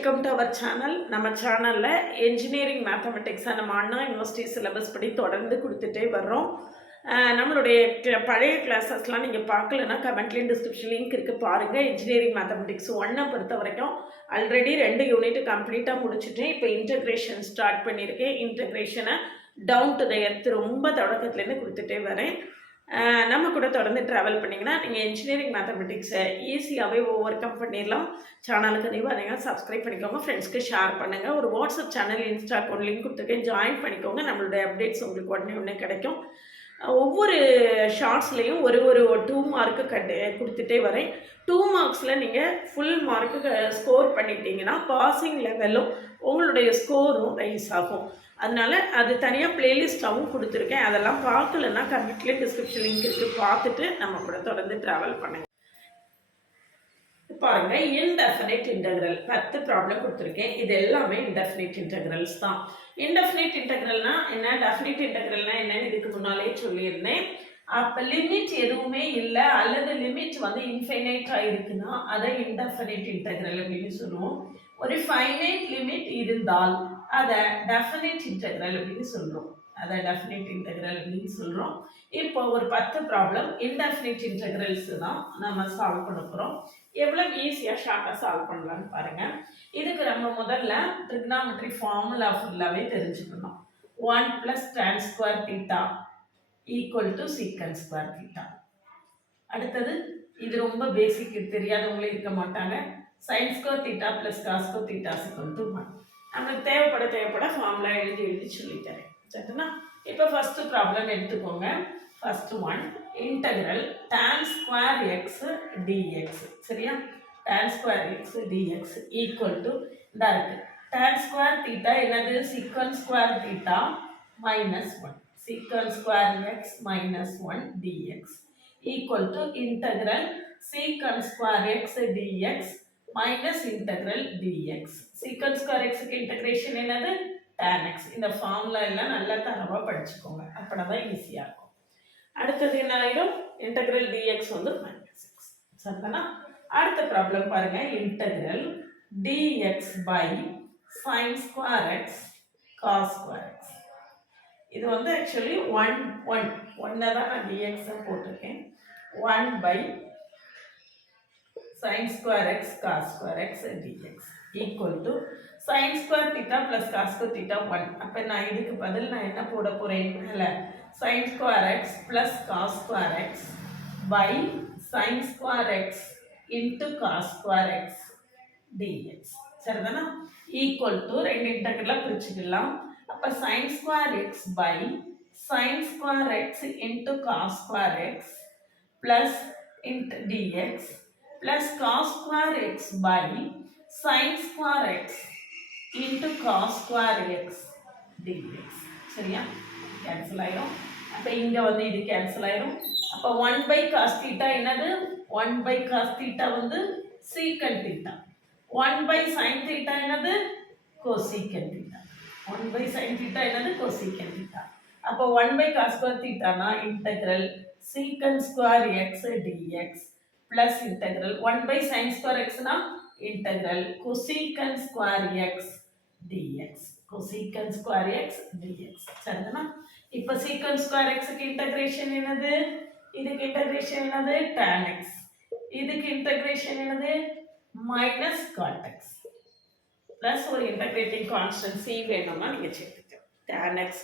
Welcome to our channel. நம்ம சேனலில் engineering மேத்தமெட்டிக்ஸை நம்ம அண்ணா யூனிவர்சிட்டி சிலபஸ் படி தொடர்ந்து கொடுத்துட்டே வர்றோம். நம்மளுடைய பழைய கிளாஸஸ்லாம் நீங்கள் பார்க்கலன்னா கமெண்ட்லேயும் டிஸ்கிரிப்ஷன் லிங்க் இருக்குது, பாருங்கள். என்ஜினியரிங் மேத்தமெட்டிக்ஸ் 1 பொறுத்த வரைக்கும் ஆல்ரெடி 2 யூனிட் கம்ப்ளீட்டாக முடிச்சுட்டேன். இப்போ இன்டகிரேஷன் ஸ்டார்ட் பண்ணியிருக்கேன். இன்டகிரேஷனை டவுன் டு த எர்த் ரொம்ப தொடக்கத்துலேருந்து கொடுத்துட்டே வரேன். நம்ம கூட தொடர்ந்து ட்ராவல் பண்ணிங்கன்னா நீங்கள் என்ஜினியரிங் மேத்தமெட்டிக்ஸை ஈஸியாகவே ஓவர் கம் பண்ணிடலாம். சேனலுக்கு நீங்கள் சப்ஸ்கிரைப் பண்ணிக்கோங்க, ஃப்ரெண்ட்ஸ்க்கு ஷேர் பண்ணுங்கள். ஒரு WhatsApp channel, Insta account link கொடுத்துருக்கேன், ஜாயின் பண்ணிக்கோங்க. நம்மளுடைய அப்டேட்ஸ் உங்களுக்கு உடனே கிடைக்கும். ஒவ்வொரு ஷார்ட்ஸ்லேயும் ஒரு 2 மார்க்கு கொடுத்துட்டே வரேன். 2 மார்க்ஸில் நீங்கள் ஃபுல் மார்க்கு ஸ்கோர் பண்ணிட்டீங்கன்னா பாசிங் லெவலும் உங்களுடைய ஸ்கோரும் ரைஸ் ஆகும். அதனால் அது தனியாக ப்ளேலிஸ்ட்டாகவும் கொடுத்துருக்கேன். அதெல்லாம் பார்க்கலன்னா கமெண்ட்லேயே டிஸ்கிரிப்ஷன் லிங்க் இருக்குது, பார்த்துட்டு நம்ம கூட தொடர்ந்து ட்ராவல் பண்ணுங்க. பாருங்கள், இன்டெஃபினைட் இன்டெக்ரல் 10 ப்ராப்ளம் கொடுத்துருக்கேன். இது எல்லாமே இன்டெஃபினைட் இன்டெக்ரல்ஸ் தான். இன்டெஃபினைட் இன்டெக்ரல்னா என்ன, டெஃபினைட் இன்டெக்ரல்னா என்னன்னு இதுக்கு முன்னாலே சொல்லியிருந்தேன். அப்போ லிமிட் எதுவுமே இல்லை அல்லது லிமிட் இன்ஃபைனைட்டாக இருக்குன்னா அதை இன்டெஃபினைட் இன்டெக்ரல் அப்படின்னு சொல்லுவோம். ஒரு ஃபைனைட் லிமிட் இருந்தால் அதை டெஃபினைட் இன்டெக்ரல் அப்படின்னு சொல்கிறோம். இப்போ ஒரு 10 ப்ராப்ளம் இன்டெஃபினைட் இன்டெக்ரல்ஸ் தான் நம்ம சால்வ் பண்ண போகிறோம். எவ்வளோ ஈஸியாக ஷார்ட்டாக சால்வ் பண்ணலான்னு பாருங்கள். இதுக்கு நம்ம முதல்ல ட்ரிக்னாமெட்ரி ஃபார்முலா ஃபுல்லாகவே தெரிஞ்சுக்கணும். 1 + tan square theta equal to secant square theta. அடுத்தது இது ரொம்ப பேசிக், தெரியாதவங்களே இருக்க மாட்டாங்க. Sine square theta plus cos square theta equal to 1. நம்மளுக்கு தேவைப்பட ஃபார்முலா எழுதி சொல்லித்தரேன், சரிங்களா? இப்போ ஃபஸ்ட்டு ப்ராப்ளம் எடுத்துக்கோங்க. First one, integral tan square x dx. சரியா? tan square x dx equal to இந்த இருக்குது tan ஸ்கொயர் தீட்டா என்னது, சீக்கன் square theta minus 1 secant square x minus 1 dx equal to integral secant square x dx minus integral dx. Secant square எக்ஸுக்கு integration என்னது, tan x. இந்த formula எல்லாம் நல்லா தரவாக படிச்சுக்கோங்க, அப்படின்னா தான் ஈஸியாக இருக்கும். அடுத்தது என்ன ஆகிடும், இன்டெக்ரல் dx -6. சரிதானா? அடுத்த ப்ராப்ளம் பாருங்க, integral dx by sin square x cos square x. இது ஆக்சுவலி 1 தான் நான் dx போட்டிருக்கேன். 1 by sin square x cos square x dx equal to sin square theta plus cos square theta 1. அப்போ நான் இதுக்கு பதில் நான் என்ன போட போகிறேன், sin square x plus cos square x by sin square x into cos square x dx. சரிதானா? equal to ரெண்டு இன்டெக்ரலாக பிரிச்சுக்கலாம். அப்போ sin square x by sin square x into cos square x plus into dx plus cos square x by sin square x into cos square x dx. சரியா? Cancel ஆயிரும். அப்போ இங்கே இது cancel ஆயிரும். அப்போ 1 by cos theta என்னது, 1 by cos theta secant theta. 1 by sin theta என்னது, cosecant theta. 1 by sin theta என்னது, cosecant theta. அப்போ 1 by cos square theta னா integral secant square x dx plus integral 1 by sin square x na integral cosecant square x dx. cosecant square x dx. சரிதானா? இப்போ secant square x க்கு integration என்னது, இதுக்கு integration என்னது, tan x. இதுக்கு integration என்னது, minus cot x. plus ஒரு integrating constant c வேணும்னா நீங்க சேர்த்துக்கலாம். tan x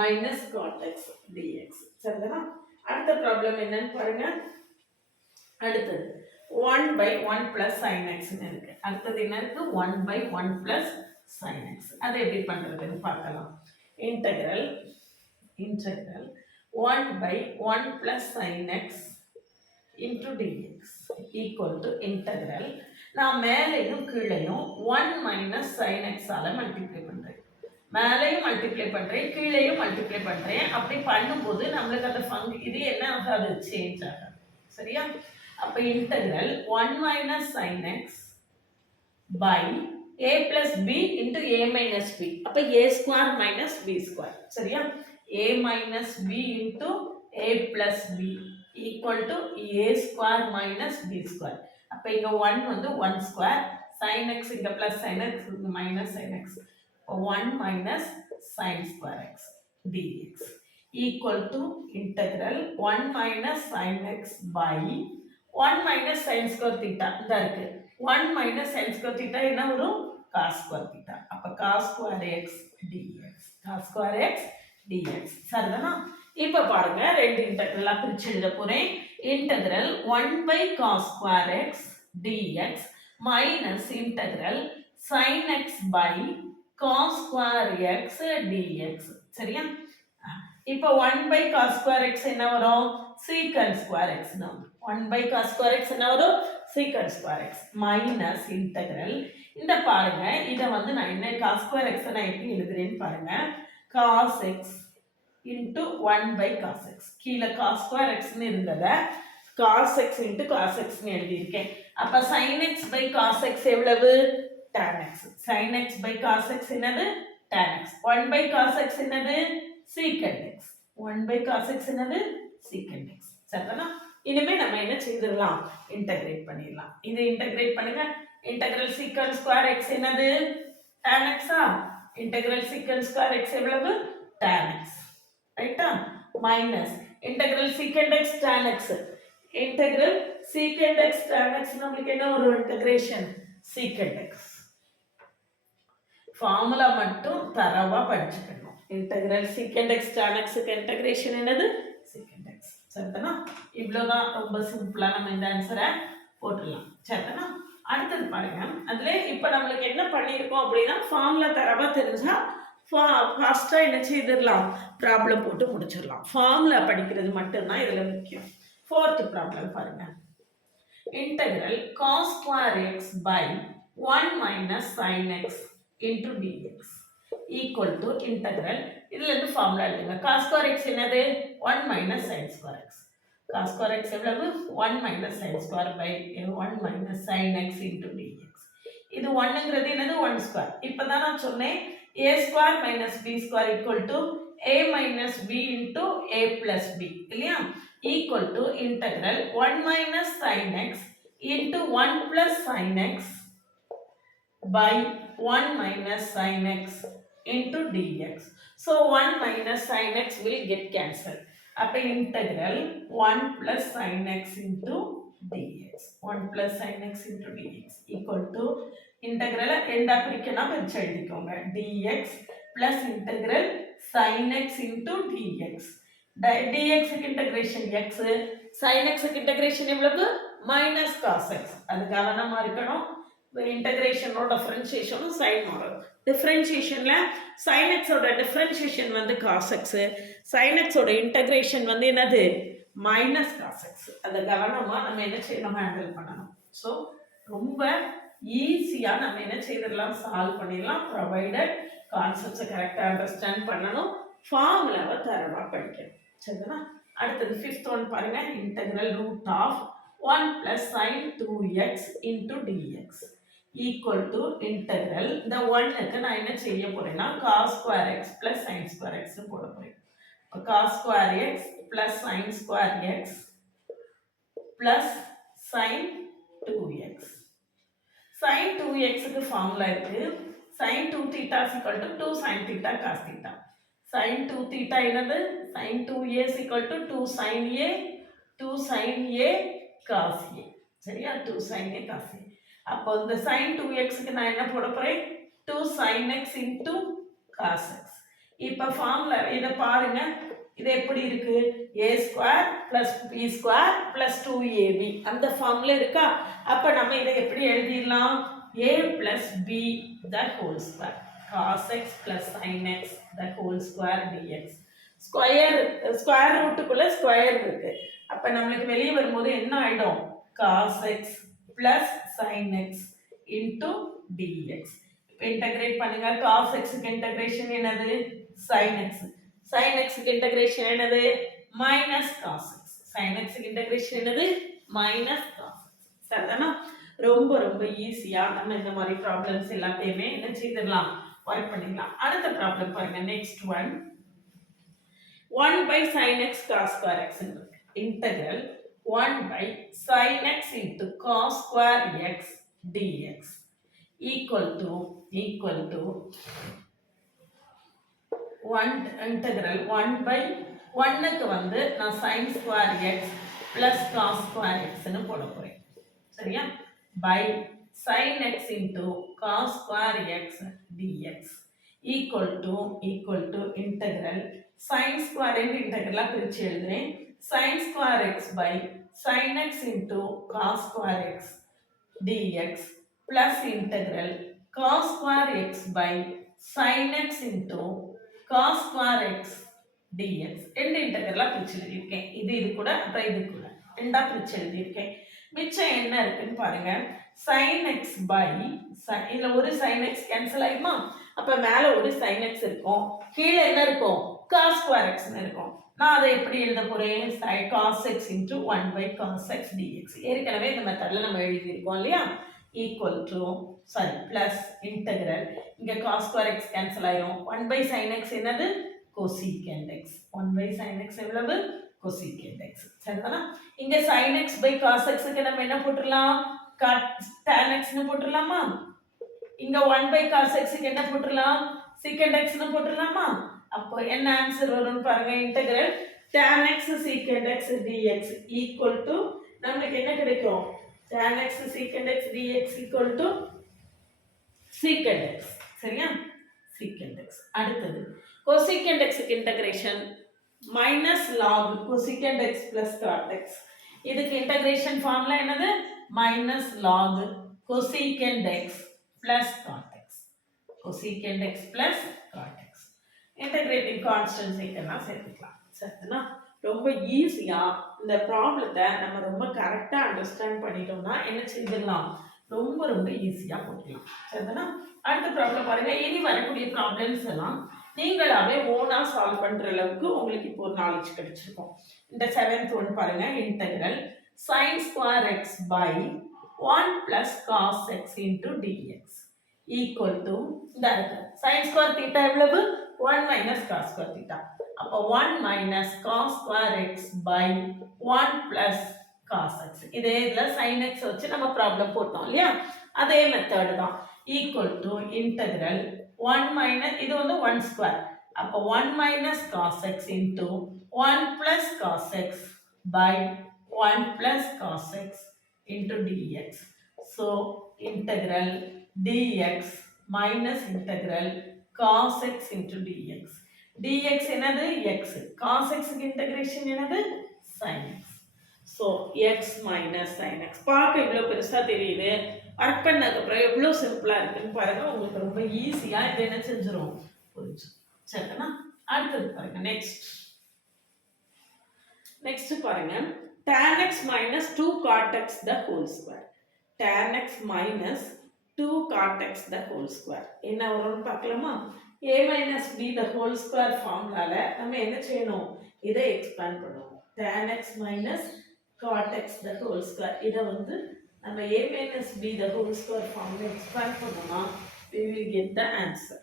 minus cot x dx. சரிதானா? அடுத்த ப்ராப்ளம் என்னன்னு பாருங்க. அடுத்தது 1 by 1 plus sin x இருக்கு. அடுத்தது என்ன இருக்கு, 1 by 1 plus sin x. அதை எப்படி பண்றதுன்னு பார்க்கலாம். Integral 1 by 1 plus sin x into dx equal to integral, நான் மேலையும் கீழையும் 1 minus sin x ஆல மல்டிப்ளை பண்றேன். மேலையும் மல்டிப்ளை பண்றேன், கீழையும் மல்டிப்ளை பண்றேன். அப்படி பண்ணும்போது நம்மளுக்கு அந்த இது என்ன ஆகாது, சேஞ்ச் ஆகாது. சரியா? அப்போ integral 1 minus sin x by a plus b into a minus b. அப்போ a square minus b square. சரியா? a minus b into a plus b equal to a square minus b square. அப்போ இங்கே 1 1 square sin x இங்க plus sin x இங்க minus sin x. 1 minus sin square x dx equal to integral 1 minus sin x by 1 minus sin square theta இந்த இருக்கு 1 minus sin square theta என்ன வரும் cos square theta அப்ப cos square x dx cos square x dx சரிதானா இப்போ பாருங்க ரெண்டு இன்டெக்ரலா பிரிச்சு எழுத போறேன் integral 1 by cos square x dx minus integral sin x by cos square x dx சரியா இப்போ 1 by cos square x என்ன வரும் secant square x னா 1 by cos square x என்ன வரும் secant square x minus integral இந்த பாருங்க இத வந்து நான் என்ன cos square x நான் எப்படி எழுதுறேன்னு பாருங்க cos x into 1 by cos x கீழ cos square x னு இருந்தத cos x into cos x னு எழுதி இருக்கேன் அப்ப sin x by cos x எவ்வளவு tan x sin x by cos x என்னது tan x 1 by cos x என்னது secant x 1 by cos x என்னது secant x சரிதானா இனிமே நம்ம என்ன செய்திரலாம் இன்டகிரேட் பண்ணிரலாம் இது இன்டகிரேட் பண்ணுங்க integral secant square x என்னது tan x integral secant square x எவ்வளவு tan x ரைட்டா minus integral secant x tan x integral secant x tan x நமக்கு என்ன ஒரு இன்டகிரேஷன் secant x ஃபார்முலா மட்டும் தரவா படிச்சுக்கணும் integral secant x tan x க்கு integration என்னது secant x சரிதானா இவ்வளவுதான் ரொம்ப சிம்பிளா நம்ம இந்த ஆன்சரை போட்டுடலாம் சரிதானா அடுத்து பாருங்க அதுல இப்போ நமக்கு என்ன பண்ணிருக்கோம் அப்படினா ஃபார்முலா தரவா தெரிஞ்சா ஃபாஸ்டா என்ன செய்திரலாம் ப்ராப்ளம் போட்டு முடிச்சிரலாம் ஃபார்முலா படிக்கிறது மட்டும் தான் இதுல முக்கியம் fourth ப்ராப்ளம் பாருங்க integral cos square x by 1 minus sin x into dx equal to integral இதுல இருந்து ஃபார்முலா எழுதுங்க cos square x என்னது 1 minus sin square x cos square x எவ்வளவு 1 minus sin square by 1 minus sin x into dx இது 1ங்கிறது என்னது 1 square இப்பதான் நான் சொன்னேன் a square minus b square equal to a minus b into a plus b இல்லையா equal to integral 1 minus sin x into 1 plus sin x by 1 minus sin x into dx so 1 minus sin x will get cancelled அப்ப integral 1 plus sin x into dx 1 plus sin x into dx equal to integral ரெண்டா பிரிக்கணும் பிரிச்சு எழுதிக்கோங்க dx plus integral sin x into dx dx க்கு integration x sin x க்கு integration எவ்வளவு minus cos x அது கவனமா இருக்கணும் இன்டகிரேஷனோட டிஃபரன்ஷியேஷனும் sin வரும் டிஃபரன்ஷியேஷன்ல sin x ஓட டிஃபரன்ஷியேஷன் வந்து cos x sin x ஓட இன்டகிரேஷன் வந்து என்னது minus cos x அத கவனமா நம்ம என்ன செய்யணும் ஹேண்டில் பண்ணணும் சோ ரொம்ப ஈஸியா நம்ம என்ன செய்யலாம் சால்வ் பண்ணிடலாம் provided கான்செப்ட்ஸ் கரெக்ட்டா அண்டர்ஸ்டாண்ட் பண்ணனும் ஃபார்முலாவை தரவா படிக்கணும் சரிங்களா அடுத்து fifth one பாருங்க integral root of 1 plus sin 2x into dx equal to integral இந்த 1 க்கு நான் என்ன செய்ய போறேன்னா cos square x plus sin square x னு போட போறேன் cos square x plus sin square x plus sin 2x sin 2x க்கு ஃபார்முலா இருக்கு sin 2 theta is equal to 2 sin theta cos theta sin 2 theta என்னது sin 2a is equal to 2 sin a 2 sin a cos a சரியா 2 sin a cos a அப்போ இந்த sin 2x க்கு நான் என்ன போட போறேன் 2 sin x into cos x இப்போ ஃபார்முலா இத பாருங்க இது எப்படி இருக்கு a square plus b square plus 2ab அந்த ஃபார்முலா இருக்கா அப்ப நம்ம இத எப்படி எழுதிடலாம் a plus b the whole square cos x plus sin x the whole square dx square ரூட்டுக்குள்ள ஸ்கொயர் இருக்கு அப்ப நமக்கு வெளிய வரும்போது என்ன ஆயிடும் cos x plus sin x into dx இப்போ இன்டகிரேட் பண்ணுங்க cos x க்கு இன்டகிரேஷன் என்னது sin x sin x க்கு இன்டகிரேஷன் என்னது minus cos x sin x க்கு இன்டகிரேஷன் என்னது minus cos x சரிதானா ரொம்ப ரொம்ப ஈஸியா நம்ம இந்த மாதிரி ப்ராப்ளம்ஸ் எல்லாத்தையுமே என்ன செய்திரலாம் வொர்க் பண்ணிடலாம் அடுத்த ப்ராப்ளம் பாருங்க next one 1 by sin x cos square x integral 1 by sin x into cos square x dx equal to 1 integral 1 by 1க்கு வந்து நான் sin square x plus cos square x ன்னு போட போறேன் சரியா by sin x into cos square x dx equal to integral sin square and integral பிரிச்சு எழுதுறேன் sin square x by sin x into cos square x dx plus integral cos square x by sin x into cos square x dx ரெண்டு இன்டெகிரலா பிரிச்சு எழுதியிருக்கேன் இது கூட அப்புறம் இது கூட ரெண்டா பிரிச்சு எழுதியிருக்கேன் மிச்சம் என்ன இருக்குன்னு பாருங்க sin x by இதுல ஒரு sin x கேன்சல் ஆயிடுமா அப்ப மேல ஒரு sin x இருக்கும் கீழே என்ன இருக்கும் cos square x ன்னு இருக்கும் நான் அதை எப்படி எழுத போறேன் cos x into 1 by cos x dx ஏற்கனவே இந்த மெத்தட்ல நம்ம எழுதி இருக்கோம் இல்லையா equal to plus integral இங்க cos square x cancel ஆயிரும் 1 by sin x என்னது cosecant x 1 by sin x எவ்வளவு cosecant x சரிதானா இங்க sin x by cos x க்கு நம்ம என்ன போட்டுறலாம் tan x ன்னு போட்டுறலாமா இங்க 1 by cos x க்கு என்ன போட்டுறலாம் secant x ன்னு போட்டுறலாமா அப்போ என்ன ஆன்சர் வரும்னு பாருங்க integral tan x secant x dx equal to நமக்கு என்ன கிடைக்கும் tan x secant x dx equal to secant x சரியா secant x அடுத்தது cosecant x க்கு integration minus log cosecant x plus cot x இதுக்கு integration formula என்னது minus log cosecant x plus cot x cosecant x plus cot x integrating constants எல்லாம் சேர்த்துக்கலாம் சரிதானா ரொம்ப ஈஸியா இந்த ப்ராப்ளத்தை நம்ம ரொம்ப கரெக்டா அண்டர்ஸ்டாண்ட் பண்ணிட்டோம்னா என்ன செய்யலாம் ரொம்ப ஈஸியா போடலாம் சரிதானா அடுத்த ப்ராப்ளம் பாருங்க இனி வரக்கூடிய ப்ராப்ளம்ஸ் எல்லாம் நீங்களாவே ஓனா சால்வ் பண்ற அளவுக்கு உங்களுக்கு இப்போ ஒரு நாலேஜ் கிடைச்சிருக்கும் இந்த 7th ஒன் பாருங்க integral sin square x by 1 plus cos x into dx equal to இந்த sin square theta எவ்வளவு 1 minus cos square theta அப்போ 1 minus cos square x by 1 plus cos x இதே இதுல sin x வச்சு நம்ம problem போட்டோம் இல்லையா அதே மெத்தட் தான் equal to integral 1 minus இது வந்து 1 square அப்போ 1 minus cos x into 1 plus cos x by 1 plus cos x into dx so integral dx minus integral cos x into dx dx என்னது x cos x க்கு integration என்னது sin x so x minus sin x பார்க்க இவ்வளவு பெருசா தெரியுது work பண்ணதுக்கு அப்புறம் எவ்வளவு சிம்பிளா இருக்குன்னு பாருங்க உங்களுக்கு ரொம்ப ஈஸியா இது என்ன செஞ்சிரும் புரிஞ்சு சரினா அடுத்து பாருங்க நெக்ஸ்ட் பாருங்க tan x minus 2 cot x the whole square tan x minus 2 cot x the whole square என்ன வரும்னு பார்க்கலாமா a minus b the whole square ஃபார்முலால நம்ம என்ன செய்யணும் இதை எக்ஸ்பாண்ட் பண்ணுவோம் tan x minus cot x the whole square இத வந்து நம்ம a minus b the whole square formula expand பண்ணோம்னா we will get the answer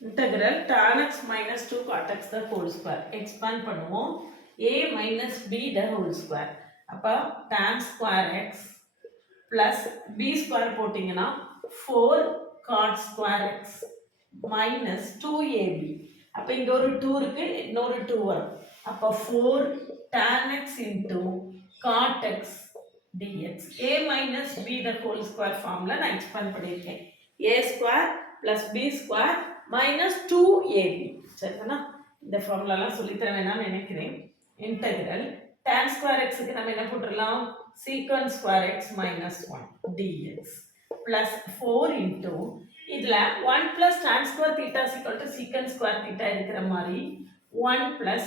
integral tan x minus 2 cot x the whole square expand பண்ணுவோம் a minus b the whole square அப்ப tan square x plus b square போட்டீங்கன்னா 4 cot square x minus 2ab அப்ப இங்க ஒரு 2 இருக்கு இன்னொரு 2 வரும் அப்ப 4 tan x into cot x dx a minus b the whole square formula நான் எக்ஸ்பாண்ட் பண்ணிருக்கேன் a square plus b square minus 2ab சரிதானா இந்த ஃபார்முலாலாம் சொல்லி தர வேணாம்னு நினைக்கிறேன் integral tan square x க்கு நம்ம என்ன போட்டுறலாம் secant square x minus 1 dx plus 4 into இதுல 1 plus tan square theta is equal to secant square theta இருக்கிற மாதிரி 1 plus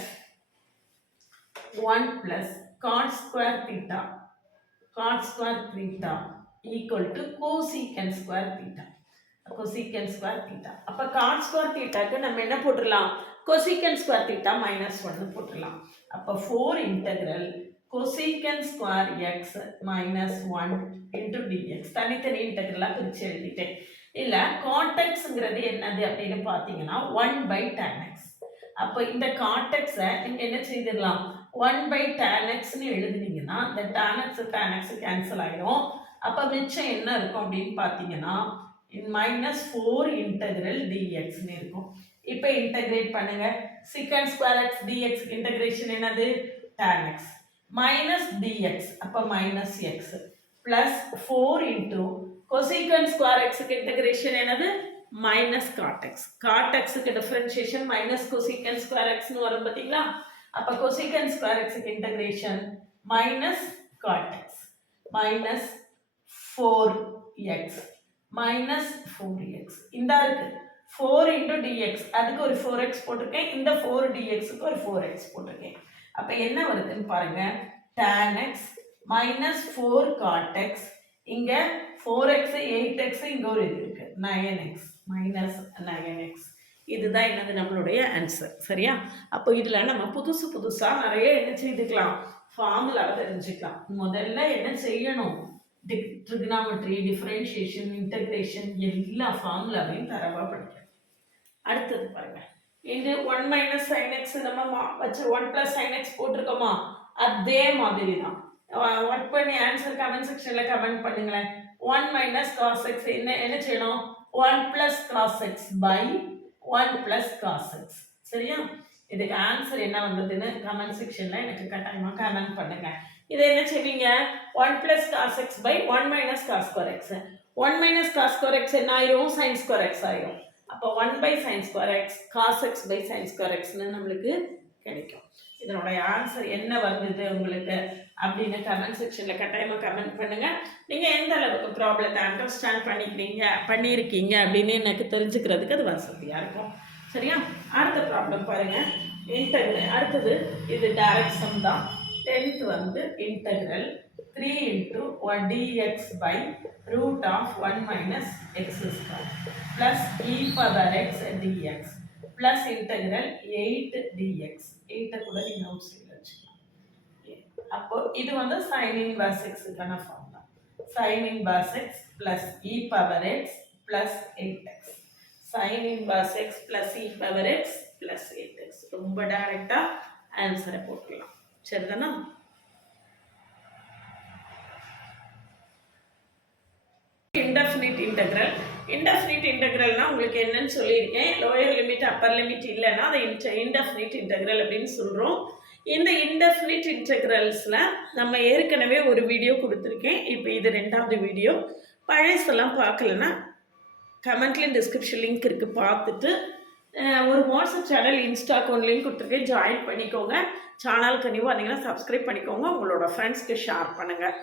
cot square theta equal to cosecant square theta cosecant square theta அப்ப cot square theta க்கு நம்ம என்ன போட்டுறலாம் cosecant square theta minus 1 போட்டுறலாம் அப்ப 4 integral cosecant square x minus 1 into dx தனித்தனி இன்டெகிரலா பிரிச்சு எழுதிட்டேன் இல்ல cot xங்கிறது என்னது அப்படினு பாத்தீங்கன்னா 1 by tan x அப்ப இந்த cot x நீங்க என்ன செய்திரலாம் 1 by tan x னு எழுதுனீங்கன்னா இந்த tan x கேன்சல் ஆயிடும் அப்போ மிச்சம் என்ன இருக்கும் அப்படின்னு பார்த்தீங்கன்னா -4 இன்டெக்ரல் டிஎக்ஸ்னு இருக்கும். இப்போ இன்டெகிரேட் பண்ணுங்க. secant square x dx integration என்னது tan x மைனஸ் dx அப்போ minus x plus 4 into cosecant square x integration என்னது minus cot x. cot x க்கு differentiation minus cosecant square x னு வரும் பார்த்தீங்களா? அப்போ cosecant square x integration minus cot x minus 4x minus 4x இந்த இருக்கு 4 into dx அதுக்கு ஒரு 4x போட்டிருக்கேன். இந்த 4 dx க்கு ஒரு 4x போட்டிருக்கேன். அப்போ என்ன வருதுன்னு பாருங்க tan x minus 4 cot x இங்க 4x 8x இங்க ஒரு இது இருக்கு 9x minus 9x. இதுதான் என்னது நம்மளுடைய ஆன்சர். சரியா? அப்போ இதுல நம்ம புதுசா நிறைய என்ன செய்துக்கலாம் ஃபார்முலாவை தெரிஞ்சுக்கலாம். முதல்ல என்ன செய்யணும் ட்ரிகனாமெட்ரி டிஃபரன்ஷியேஷன் இன்டெகிரேஷன் எல்லா ஃபார்முலாவையும் தரவா படிக்கணும். அடுத்தது பாருங்க இந்த 1 மைனஸ் sin x நம்ம வச்சு 1 பிளஸ் sin x போட்டிருக்கோமா அதே மாதிரி தான் ஒர்க் பண்ணி ஆன்சர் கமெண்ட் செக்ஷன்ல கமெண்ட் பண்ணுங்களேன். 1 மைனஸ் cos x என்ன செய்யணும் 1 plus cos x by 1 plus cos x. சரியா? இதுக்கு ஆன்சர் என்ன வந்ததுன்னு கமெண்ட் செக்ஷன்ல எனக்கு கட்டாயமா கமெண்ட் பண்ணுங்க. இதை என்ன செய்வீங்க 1 plus cos x by 1 minus cos square x 1 minus cos square x என்ன ஆயிரும் sin square x ஆயிரும். அப்போ 1 by sin square x cos x by sin square x ன்னு நம்மளுக்கு கிடைக்கும். இதனோட ஆன்சர் என்ன வந்தது உங்களுக்கு அப்படின்னு கமெண்ட் செக்ஷன்ல கட்டாயமா கமெண்ட் பண்ணுங்க. நீங்க எந்த அளவுக்கு ப்ராப்ளத்தை அண்டர்ஸ்டாண்ட் பண்ணியிருக்கீங்க அப்படின்னு எனக்கு தெரிஞ்சுக்கிறதுக்கு அது வசதியா இருக்கும். சரியா? அடுத்த ப்ராப்ளம் பாருங்க இன்டெகிரல். அடுத்தது இது டைரக்ட் சம் தான். 10th வந்து integral 3 into 1 dx by root of 1 minus x square plus e power x dx plus integral 8 dx 8 கூட நீங்க நோட் செய்து வச்சுக்கலாம். அப்போ இது வந்து sin inverse x க்கான formula sin inverse x plus e power x plus 8x sin inverse x plus e power x plus 8x ரொம்ப டைரக்டா ஆன்சரை போட்டுக்கலாம். சரிதானா? Indefinite integral. இன்டெஃபினிட் இன்டெக்ரல்னா உங்களுக்கு என்னன்னு சொல்லியிருக்கேன். லோயர் லிமிட் அப்பர் லிமிட் இல்லைன்னா அதை இன்டெஃபினிட் இன்டெக்ரல் அப்படின்னு சொல்கிறோம். இந்த இன்டெஃபினிட் இன்டெக்ரல்ஸில் நம்ம ஏற்கனவே ஒரு வீடியோ கொடுத்துருக்கேன். இப்போ இது 2வது வீடியோ. பழசெல்லாம் பார்க்கலன்னா கமெண்ட்லேயும் டிஸ்கிரிப்ஷன் லிங்க் இருக்குது பார்த்துட்டு ஒரு WhatsApp channel Insta account link கொடுத்துருக்கேன் ஜாயின் பண்ணிக்கோங்க. சேனலுக்கு நியூ வந்தீங்கன்னா சப்ஸ்கிரைப் பண்ணிக்கோங்க. உங்களோட ஃப்ரெண்ட்ஸ்க்கு ஷேர் பண்ணுங்கள்.